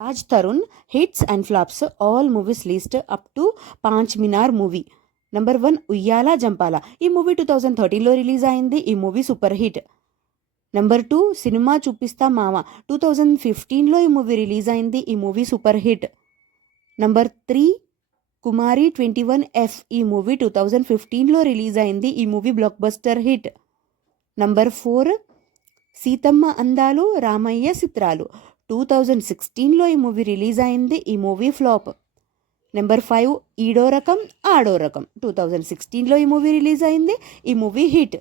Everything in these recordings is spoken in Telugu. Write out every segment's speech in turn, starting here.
Raj Tarun hits and flops all movies list up to Panch Minar movie. Number 1 ఉయ్యాల జంపాల. ఈ మూవీ 2013లో రిలీజ్ అయింది. ఈ movie super hit. Number 2 cinema చూపిస్తా మామ. 2015లో ఈ మూవీ రిలీజ్ అయింది. ఈ మూవీ సూపర్ హిట్. నెంబర్ 3 కుమారి 21F. ఈ మూవీ 2015లో రిలీజ్ అయింది. ఈ movie block buster hit. Number 4 Seethamma అందాలు రామయ్య చిత్రాలు. 2016లో ఈ మూవీ రిలీజ్ అయింది. ఈ మూవీ ఫ్లాప్. నెంబర్ 5 ఈడో రకం ఆడో రకం. 2016లో ఈ మూవీ రిలీజ్ అయింది. ఈ మూవీ హిట్.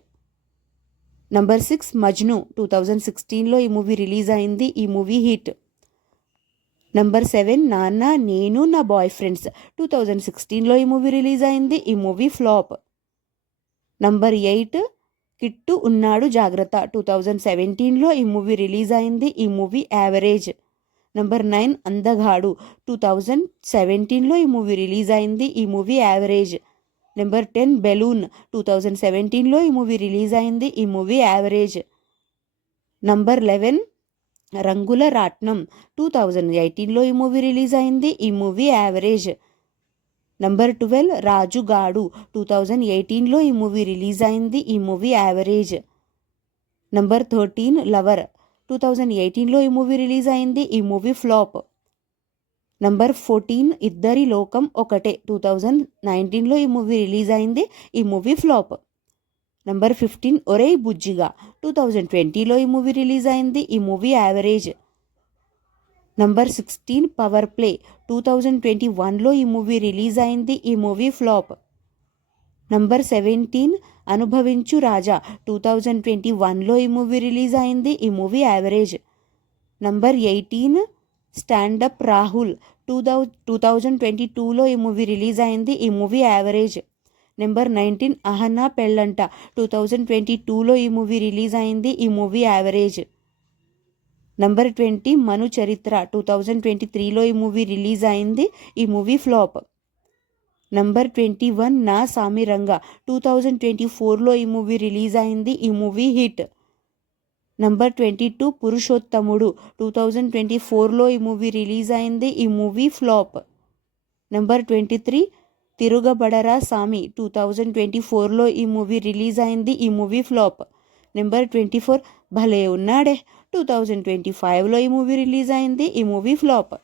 నంబర్ 6 మజ్ను. 2016లో ఈ మూవీ రిలీజ్ అయింది. ఈ మూవీ హిట్. నంబర్ 7 నాన్న నేను నా బాయ్ ఫ్రెండ్స్. 2016లో ఈ మూవీ రిలీజ్ అయింది. ఈ మూవీ ఫ్లాప్. నంబర్ 8 కిట్టు ఉన్నాడు జాగ్రత్త. 2017లో ఈ మూవీ రిలీజ్ అయింది. ఈ మూవీ యావరేజ్. నంబర్ 9 అందగాడు. 2017లో ఈ మూవీ రిలీజ్ అయింది. ఈ మూవీ యావరేజ్. Number 10 balloon. 2017లో ఈ మూవీ రిలీజ్ అయింది. ఈ మూవీ యావరేజ్. నంబర్ 11 రంగుల రాట్నం. 2018లో ఈ మూవీ రిలీజ్ అయింది. ఈ మూవీ యావరేజ్. నంబర్ 12 రాజుగాడు. 2018లో ఈ మూవీ రిలీజ్ అయింది. ఈ మూవీ యావరేజ్. Number 13 lover. 2018లో ఈ మూవీ రిలీజ్ అయింది. ఈ మూవీ ఫ్లాప్. నంబర్ 14 ఇద్దరి లోకం ఒకటే. 2019లో ఈ మూవీ రిలీజ్ అయింది. ఈ మూవీ ఫ్లాప్. నంబర్ 15 ఒరేయ్ బుజ్జిగా. 2020లో ఈ మూవీ రిలీజ్ అయింది. ఈ movie average. Number 16 power play. 2021లో ఈ మూవీ రిలీజ్ అయింది. ఈ మూవీ ఫ్లాప్. నంబర్ 17 అనుభవించు రాజా. 2021లో ఈ మూవీ రిలీజ్ అయింది. ఈ movie average. Number 18 stand up Rahul. 2022లో ఈ మూవీ రిలీజ్ అయింది. ఈ మూవీ యావరేజ్. నెంబర్ 19 అహనా పెళ్ళంట. 2022లో ఈ మూవీ రిలీజ్ అయింది. ఈ మూవీ యావరేజ్. నంబర్ 20 మను చరిత్ర. 2023లో ఈ మూవీ రిలీజ్ అయింది. ఈ మూవీ ఫ్లాప్. నంబర్ 21 నా సామిరంగా. 2024లో ఈ మూవీ రిలీజ్ అయింది. ఈ మూవీ హిట్. నంబర్ 22 పురుషోత్తముడు. 2024లో ఈ మూవీ రిలీజ్ అయింది. ఈ మూవీ ఫ్లాప్. నంబర్ 23 తిరుగబడరా సామి. 2024లో ఈ మూవీ రిలీజ్ అయింది. ఈ మూవీ ఫ్లాప్. నెంబర్ 24 భలే ఉన్నాడే. 2025లో ఈ మూవీ రిలీజ్ అయింది. ఈ మూవీ ఫ్లాప్.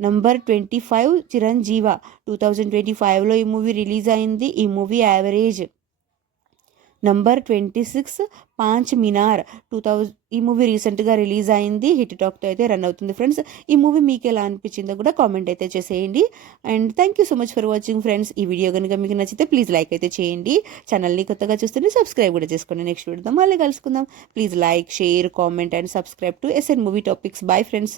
నంబర్ 25 చిరంజీవ. 2025లో ఈ మూవీ రిలీజ్ అయింది. ఈ మూవీ యావరేజ్. నంబర్ 26 పాంచ్ మినార్. ఈ మూవీ రీసెంట్గా రిలీజ్ అయింది. హిట్ టాక్తో అయితే రన్ అవుతుంది ఫ్రెండ్స్. ఈ మూవీ మీకు ఎలా అనిపించిందో కూడా కామెంట్ అయితే చేసేయండి. And thank you so much for watching friends. ఈ వీడియో కనుక మీకు నచ్చితే ప్లీజ్ లైక్ అయితే చేయండి. ఛానల్ని కొత్తగా చూస్తుంటే సబ్స్క్రైబ్ కూడా చేసుకోండి. నెక్స్ట్ వీడియోతో మళ్ళీ కలుసుకుందాం. Please like, share, comment and subscribe to SN movie topics. Bye friends.